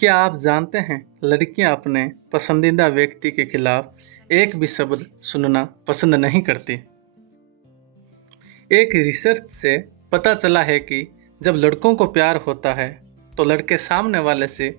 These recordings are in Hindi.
क्या आप जानते हैं लड़कियां अपने पसंदीदा व्यक्ति के खिलाफ एक भी शब्द सुनना पसंद नहीं करती। एक रिसर्च से पता चला है कि जब लड़कों को प्यार होता है तो लड़के सामने वाले से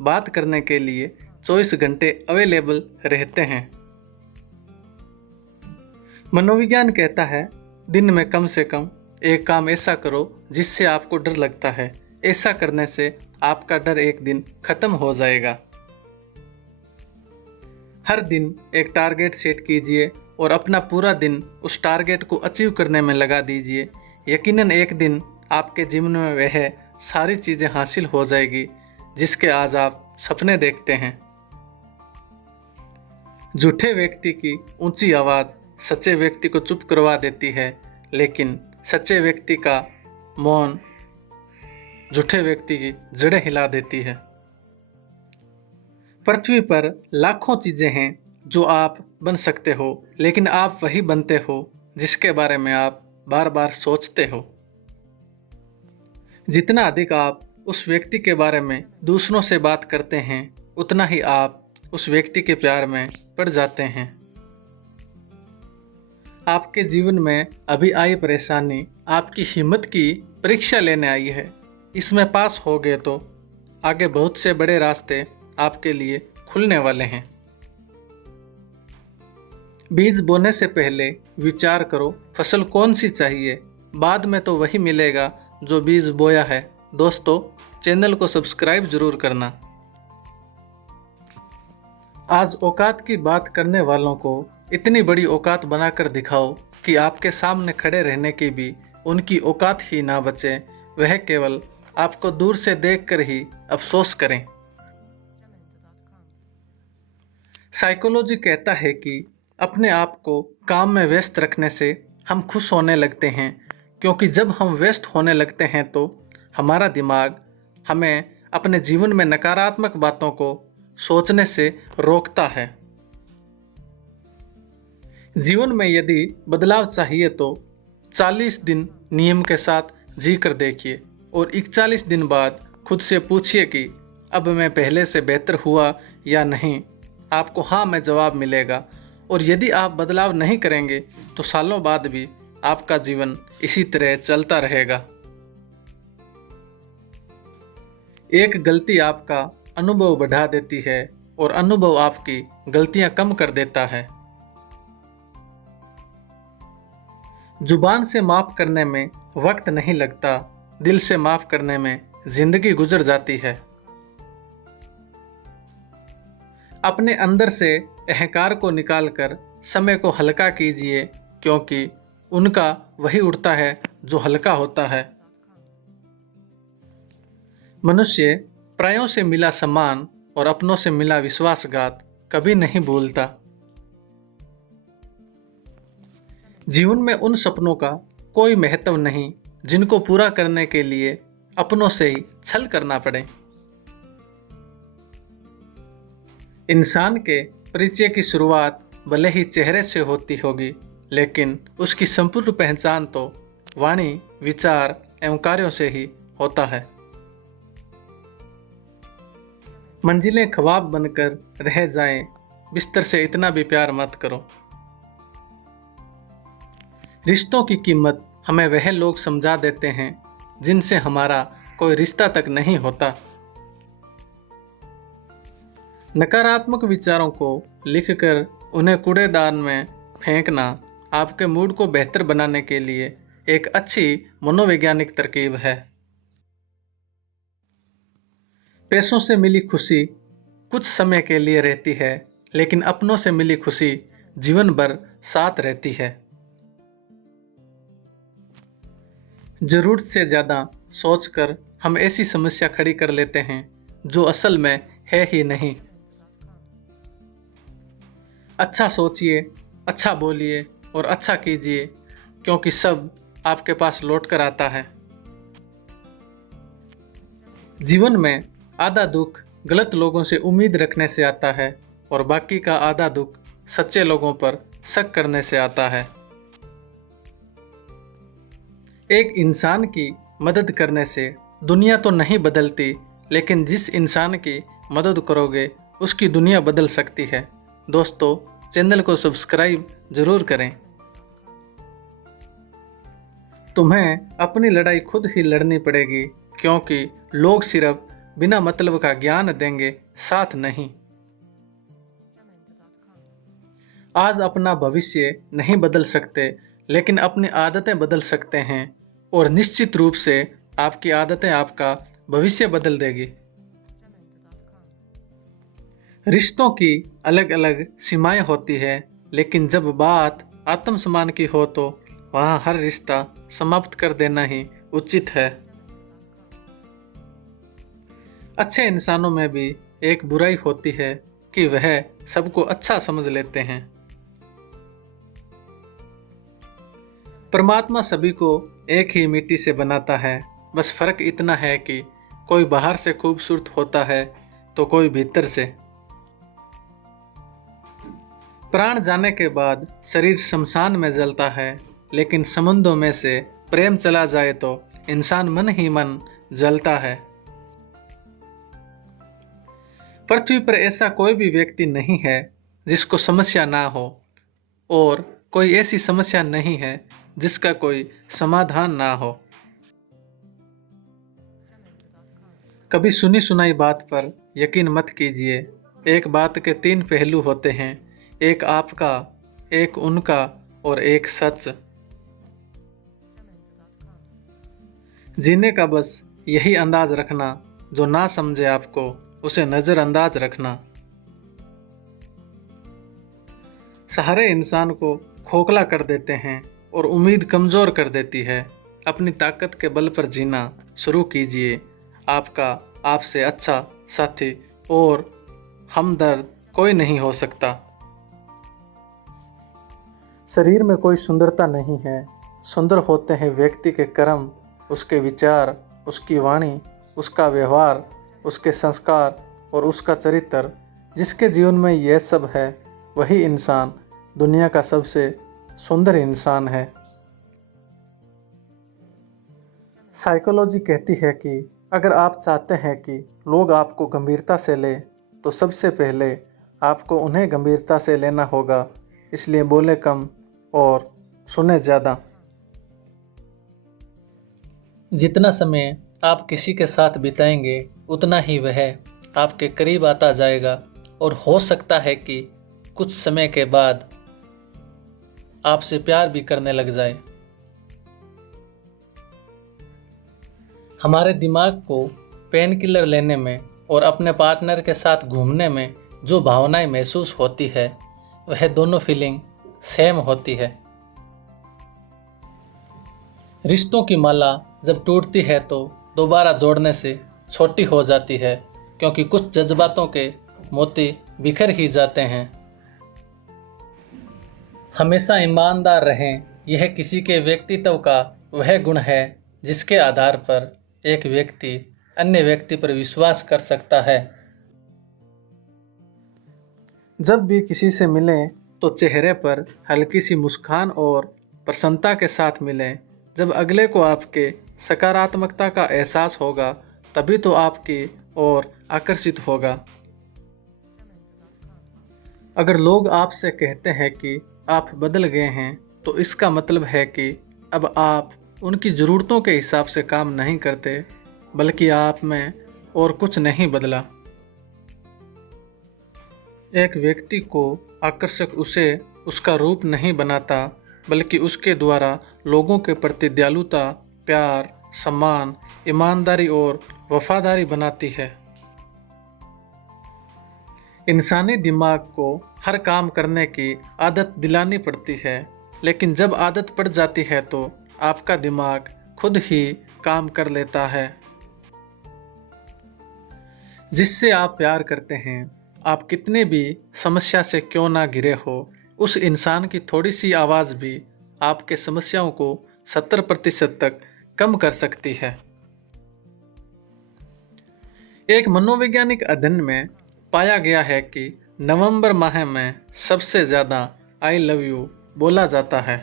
बात करने के लिए 24 घंटे अवेलेबल रहते हैं। मनोविज्ञान कहता है दिन में कम से कम एक काम ऐसा करो जिससे आपको डर लगता है। ऐसा करने से आपका डर एक दिन खत्म हो जाएगा। हर दिन एक टारगेट सेट कीजिए और अपना पूरा दिन उस टारगेट को अचीव करने में लगा दीजिए। यकीनन एक दिन आपके जीवन में वह सारी चीज़ें हासिल हो जाएगी जिसके आज आप सपने देखते हैं। झूठे व्यक्ति की ऊंची आवाज़ सच्चे व्यक्ति को चुप करवा देती है, लेकिन सच्चे व्यक्ति का मौन झूठे व्यक्ति की जड़ें हिला देती है। पृथ्वी पर लाखों चीजें हैं जो आप बन सकते हो, लेकिन आप वही बनते हो जिसके बारे में आप बार बार सोचते हो। जितना अधिक आप उस व्यक्ति के बारे में दूसरों से बात करते हैं, उतना ही आप उस व्यक्ति के प्यार में पड़ जाते हैं। आपके जीवन में अभी आई परेशानी आपकी हिम्मत की परीक्षा लेने आई है। इसमें पास हो गए तो आगे बहुत से बड़े रास्ते आपके लिए खुलने वाले हैं। बीज बोने से पहले विचार करो फसल कौन सी चाहिए, बाद में तो वही मिलेगा जो बीज बोया है। दोस्तों, चैनल को सब्सक्राइब जरूर करना। आज औकात की बात करने वालों को इतनी बड़ी औकात बनाकर दिखाओ कि आपके सामने खड़े रहने की भी उनकी औकात ही ना बचे। वह केवल आपको दूर से देखकर ही अफसोस करें। साइकोलॉजी कहता है कि अपने आप को काम में व्यस्त रखने से हम खुश होने लगते हैं, क्योंकि जब हम व्यस्त होने लगते हैं तो हमारा दिमाग हमें अपने जीवन में नकारात्मक बातों को सोचने से रोकता है। जीवन में यदि बदलाव चाहिए तो 40 दिन नियम के साथ जी कर देखिए और 41 दिन बाद खुद से पूछिए कि अब मैं पहले से बेहतर हुआ या नहीं। आपको हाँ में जवाब मिलेगा, और यदि आप बदलाव नहीं करेंगे तो सालों बाद भी आपका जीवन इसी तरह चलता रहेगा। एक गलती आपका अनुभव बढ़ा देती है और अनुभव आपकी गलतियां कम कर देता है। जुबान से माफ करने में वक्त नहीं लगता, दिल से माफ करने में जिंदगी गुजर जाती है। अपने अंदर से अहंकार को निकालकर समय को हल्का कीजिए, क्योंकि उनका वही उड़ता है जो हल्का होता है। मनुष्य प्रायों से मिला सम्मान और अपनों से मिला विश्वासघात कभी नहीं भूलता। जीवन में उन सपनों का कोई महत्व नहीं जिनको पूरा करने के लिए अपनों से ही छल करना पड़े। इंसान के परिचय की शुरुआत भले ही चेहरे से होती होगी, लेकिन उसकी संपूर्ण पहचान तो वाणी, विचार एवं कार्यों से ही होता है। मंजिलें ख्वाब बनकर रह जाएं, बिस्तर से इतना भी प्यार मत करो। रिश्तों की कीमत हमें वह लोग समझा देते हैं जिनसे हमारा कोई रिश्ता तक नहीं होता। नकारात्मक विचारों को लिखकर उन्हें कूड़ेदान में फेंकना आपके मूड को बेहतर बनाने के लिए एक अच्छी मनोवैज्ञानिक तरकीब है। पैसों से मिली खुशी कुछ समय के लिए रहती है, लेकिन अपनों से मिली खुशी जीवन भर साथ रहती है। जरूरत से ज़्यादा सोचकर हम ऐसी समस्या खड़ी कर लेते हैं जो असल में है ही नहीं। अच्छा सोचिए, अच्छा बोलिए और अच्छा कीजिए, क्योंकि सब आपके पास लौट कर आता है। जीवन में आधा दुख गलत लोगों से उम्मीद रखने से आता है और बाकी का आधा दुख सच्चे लोगों पर शक करने से आता है। एक इंसान की मदद करने से दुनिया तो नहीं बदलती, लेकिन जिस इंसान की मदद करोगे उसकी दुनिया बदल सकती है। दोस्तों, चैनल को सब्सक्राइब जरूर करें। तुम्हें अपनी लड़ाई खुद ही लड़नी पड़ेगी, क्योंकि लोग सिर्फ बिना मतलब का ज्ञान देंगे, साथ नहीं। आज अपना भविष्य नहीं बदल सकते, लेकिन अपनी आदतें बदल सकते हैं, और निश्चित रूप से आपकी आदतें आपका भविष्य बदल देगी। रिश्तों की अलग अलग सीमाएं होती है, लेकिन जब बात आत्मसम्मान की हो तो वहाँ हर रिश्ता समाप्त कर देना ही उचित है। अच्छे इंसानों में भी एक बुराई होती है कि वह सबको अच्छा समझ लेते हैं। परमात्मा सभी को एक ही मिट्टी से बनाता है, बस फर्क इतना है कि कोई बाहर से खूबसूरत होता है तो कोई भीतर से। प्राण जाने के बाद शरीर शमशान में जलता है, लेकिन संबंधों में से प्रेम चला जाए तो इंसान मन ही मन जलता है। पृथ्वी पर ऐसा कोई भी व्यक्ति नहीं है जिसको समस्या ना हो, और कोई ऐसी समस्या नहीं है जिसका कोई समाधान ना हो। कभी सुनी सुनाई बात पर यकीन मत कीजिए। एक बात के 3 पहलू होते हैं, एक आपका, एक उनका और एक सच। जीने का बस यही अंदाज रखना, जो ना समझे आपको उसे नजरअंदाज रखना। सहारे इंसान को खोखला कर देते हैं और उम्मीद कमजोर कर देती है। अपनी ताकत के बल पर जीना शुरू कीजिए। आपका आपसे अच्छा साथी और हमदर्द कोई नहीं हो सकता। शरीर में कोई सुंदरता नहीं है, सुंदर होते हैं व्यक्ति के कर्म, उसके विचार, उसकी वाणी, उसका व्यवहार, उसके संस्कार और उसका चरित्र। जिसके जीवन में यह सब है वही इंसान दुनिया का सबसे सुंदर इंसान है। साइकोलॉजी कहती है कि अगर आप चाहते हैं कि लोग आपको गंभीरता से लें तो सबसे पहले आपको उन्हें गंभीरता से लेना होगा। इसलिए बोले कम और सुने ज़्यादा। जितना समय आप किसी के साथ बिताएंगे उतना ही वह आपके करीब आता जाएगा, और हो सकता है कि कुछ समय के बाद आपसे प्यार भी करने लग जाए। हमारे दिमाग को पेन किलर लेने में और अपने पार्टनर के साथ घूमने में जो भावनाएं महसूस होती है, वह दोनों फीलिंग सेम होती है। रिश्तों की माला जब टूटती है तो दोबारा जोड़ने से छोटी हो जाती है, क्योंकि कुछ जज्बातों के मोती बिखर ही जाते हैं। हमेशा ईमानदार रहें, यह किसी के व्यक्तित्व का वह गुण है जिसके आधार पर एक व्यक्ति अन्य व्यक्ति पर विश्वास कर सकता है। जब भी किसी से मिलें तो चेहरे पर हल्की सी मुस्कान और प्रसन्नता के साथ मिलें। जब अगले को आपके सकारात्मकता का एहसास होगा तभी तो आपकी ओर आकर्षित होगा। अगर लोग आपसे कहते हैं कि आप बदल गए हैं तो इसका मतलब है कि अब आप उनकी ज़रूरतों के हिसाब से काम नहीं करते, बल्कि आप में और कुछ नहीं बदला। एक व्यक्ति को आकर्षक उसे उसका रूप नहीं बनाता, बल्कि उसके द्वारा लोगों के प्रति दयालुता, प्यार, सम्मान, ईमानदारी और वफादारी बनाती है। इंसानी दिमाग को हर काम करने की आदत दिलानी पड़ती है, लेकिन जब आदत पड़ जाती है तो आपका दिमाग खुद ही काम कर लेता है। जिससे आप प्यार करते हैं, आप कितने भी समस्या से क्यों ना घिरे हो, उस इंसान की थोड़ी सी आवाज़ भी आपके समस्याओं को 70% तक कम कर सकती है। एक मनोवैज्ञानिक अध्ययन में पाया गया है कि नवंबर माह में सबसे ज़्यादा आई लव यू बोला जाता है।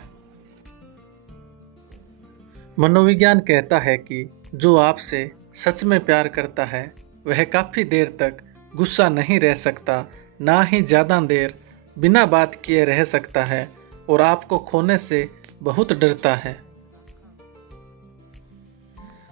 मनोविज्ञान कहता है कि जो आपसे सच में प्यार करता है वह काफ़ी देर तक गुस्सा नहीं रह सकता, ना ही ज़्यादा देर बिना बात किए रह सकता है और आपको खोने से बहुत डरता है।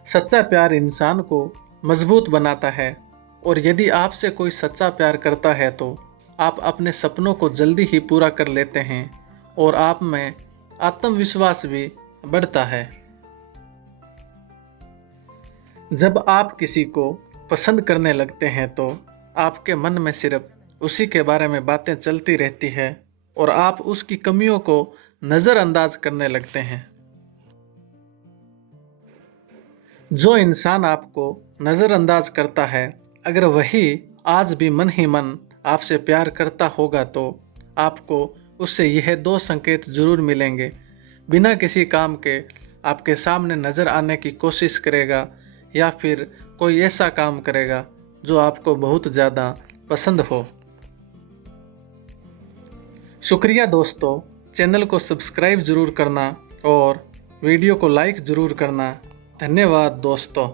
सच्चा प्यार इंसान को मजबूत बनाता है और यदि आपसे कोई सच्चा प्यार करता है तो आप अपने सपनों को जल्दी ही पूरा कर लेते हैं और आप में आत्मविश्वास भी बढ़ता है। जब आप किसी को पसंद करने लगते हैं तो आपके मन में सिर्फ उसी के बारे में बातें चलती रहती है और आप उसकी कमियों को नज़रअंदाज करने लगते हैं। जो इंसान आपको नज़रअंदाज करता है, अगर वही आज भी मन ही मन आपसे प्यार करता होगा तो आपको उससे यह 2 संकेत जरूर मिलेंगे। बिना किसी काम के आपके सामने नज़र आने की कोशिश करेगा या फिर कोई ऐसा काम करेगा जो आपको बहुत ज़्यादा पसंद हो। शुक्रिया दोस्तों, चैनल को सब्सक्राइब ज़रूर करना और वीडियो को लाइक ज़रूर करना। धन्यवाद दोस्तों।